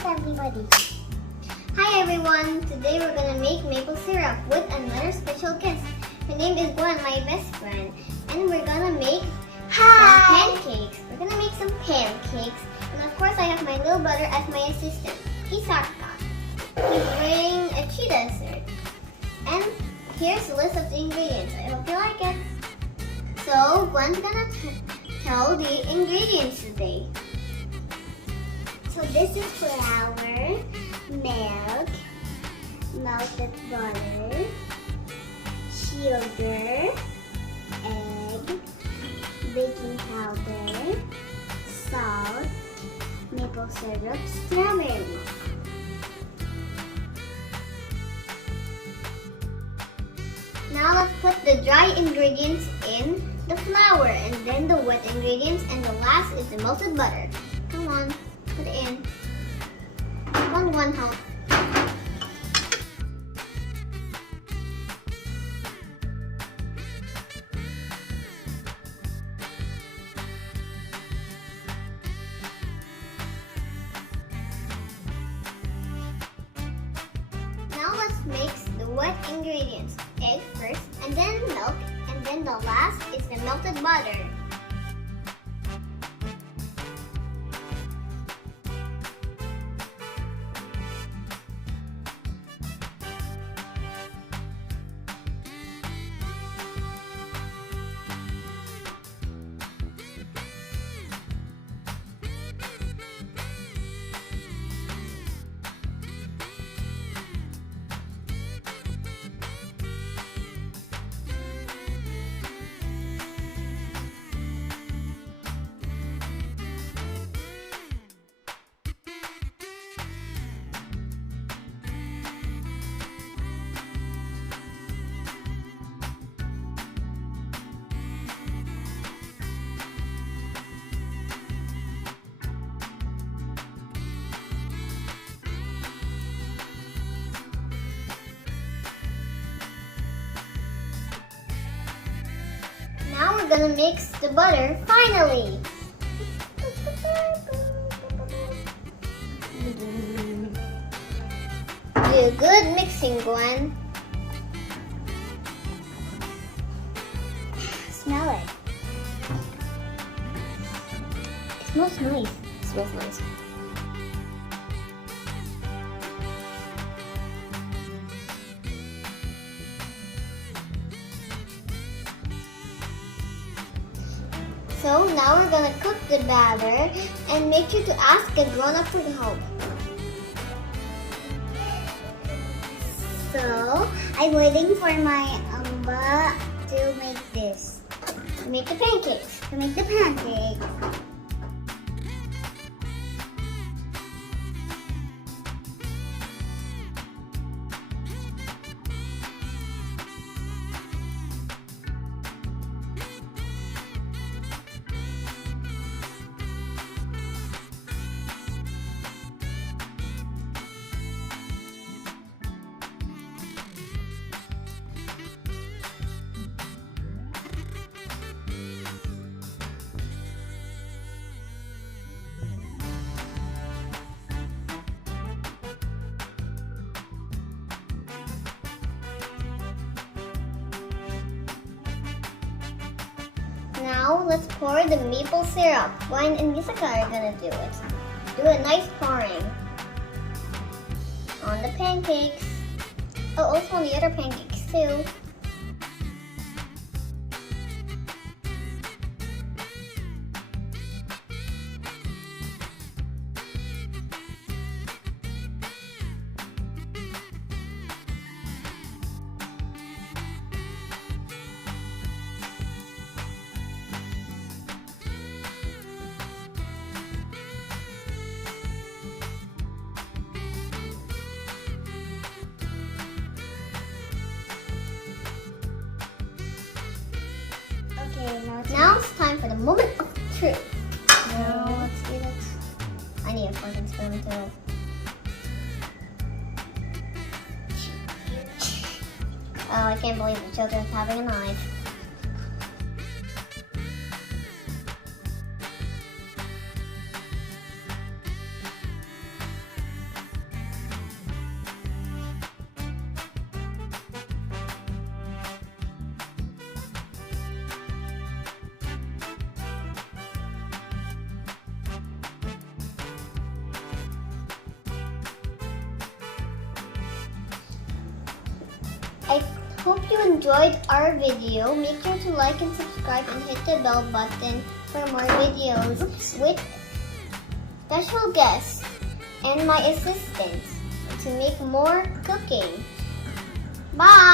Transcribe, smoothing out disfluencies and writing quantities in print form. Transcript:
kiss everybody. Hi everyone! Today we're gonna make maple syrup with another special guest. Her name is Gwen, my best friend. And we're gonna make some pancakes. We're gonna make some pancakes. And of course I have my little brother as my assistant. He's Sarka. He's wearing a cheetah shirt. And here's the list of the ingredients. I hope you like it. So Gwen's gonna tell the ingredients today. So this is flour, milk, melted butter, sugar, egg, baking powder, salt, maple syrup, strawberry milk. Now let's put the dry ingredients in the flour and then the wet ingredients, and the last is the melted butter. Come on, put it in. One half. Now let's mix the wet ingredients. Egg first, and then milk, and then the last is the melted butter. Now we're gonna mix the butter finally. Do good mixing, Gwen. Smell it. It smells nice. It smells nice. So now we're gonna cook the batter and make sure to ask a grown-up for help. So I'm waiting for my amba to make this. To make the pancakes. To make the pancakes. Now let's pour the maple syrup. Gwen and Gadisa are gonna do it. Do a nice pouring on the pancakes. Oh, also on the other pancakes too. Now it's time for the moment of truth. Now let's do it. I need a fucking spoon too. Oh, I can't believe the children's having a knife. I hope you enjoyed our video. Make sure to like and subscribe and hit the bell button for more videos with special guests and my assistants to make more cooking. Bye!